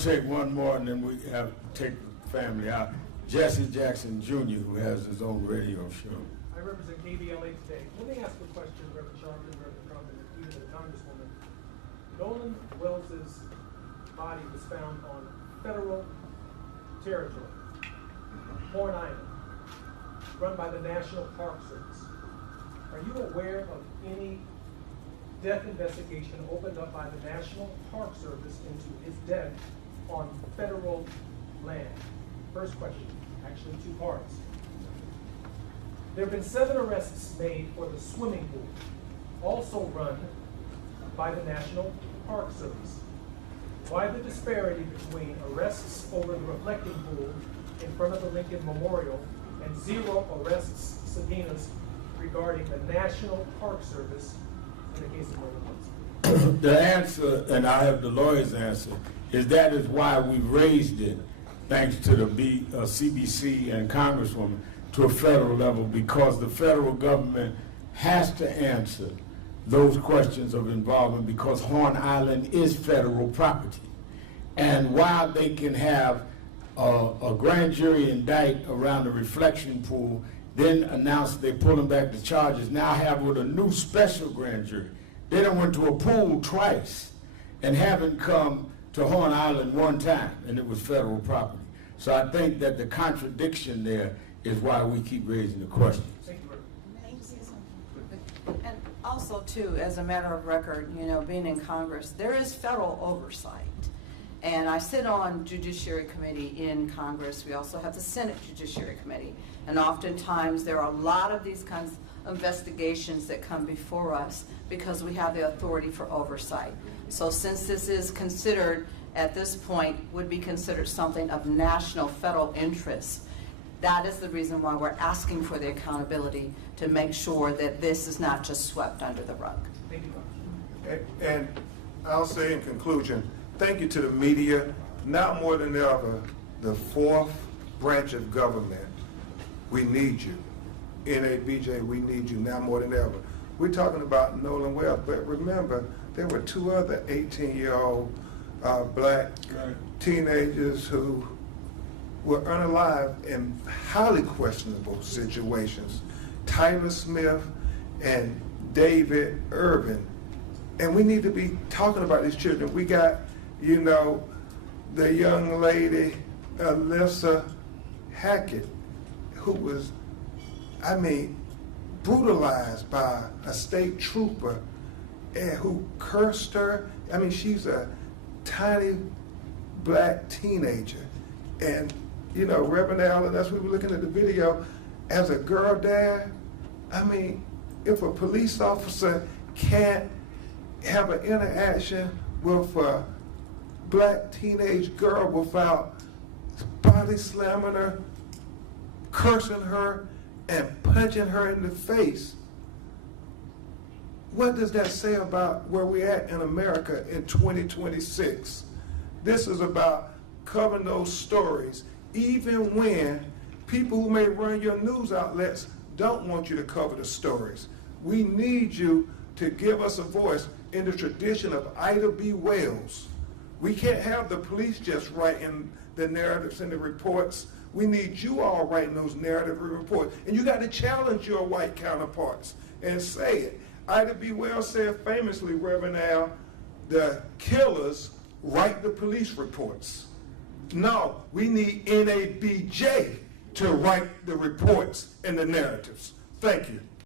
take one more, and then we have take the family out. Jesse Jackson Jr., who has his own radio show. I represent KBLA today. Let me ask a question, Reverend Sharpton, Reverend Crump, and even the Congresswoman. Nolan Wells' body was found on federal territory, Horn Island, run by the National Park Service. Are you aware of any death investigation opened up by the National Park Service into his death on federal land? First question, actually two parts. There have been 7 arrests made for the swimming pool, also run by the National Park Service. Why the disparity between arrests over the reflecting pool in front of the Lincoln Memorial and 0 arrests, subpoenas, regarding the National Park Service in the case of Nolan Wells? The answer, and I have the lawyer's answer, is that is why we raised it, thanks to the CBC and Congresswoman, to a federal level, because the federal government has to answer those questions of involvement, because Horn Island is federal property. And while they can have a grand jury indict around the reflection pool, then announce they're pulling back the charges, now have with a new special grand jury. They done went to a pool twice and haven't come to Horn Island one time, and it was federal property. So I think that the contradiction there is why we keep raising the question. And also, too, as a matter of record, you know, being in Congress, there is federal oversight. And I sit on Judiciary Committee in Congress. We also have the Senate Judiciary Committee. And oftentimes there are a lot of these kinds of investigations that come before us because we have the authority for oversight. So since this is considered, at this point, would be considered something of national federal interest, that is the reason why we're asking for the accountability to make sure that this is not just swept under the rug. Thank you. And I'll say in conclusion, thank you to the media. Now more than ever, the 4th branch of government, we need you. NABJ, we need you now more than ever. We're talking about Nolan Wells, but remember, there were 2 other 18-year-old black teenagers who were unalived in highly questionable situations. Tyler Smith and David Irvin. And we need to be talking about these children. We got, you know, the young lady, Alyssa Hackett, who was, I mean, brutalized by a state trooper and who cursed her. I mean, she's a tiny black teenager. And, you know, Reverend Allen, as we were looking at the video, as a girl dad, I mean, if a police officer can't have an interaction with a black teenage girl without body slamming her, cursing her, and punching her in the face, what does that say about where we're at in America in 2026? This is about covering those stories, even when people who may run your news outlets don't want you to cover the stories. We need you to give us a voice in the tradition of Ida B. Wells. We can't have the police just writing the narratives and the reports. We need you all writing those narrative reports. And you got to challenge your white counterparts and say it. Ida B. Wells said famously, Reverend Al, the killers write the police reports. No, we need NABJ to write the reports and the narratives. Thank you.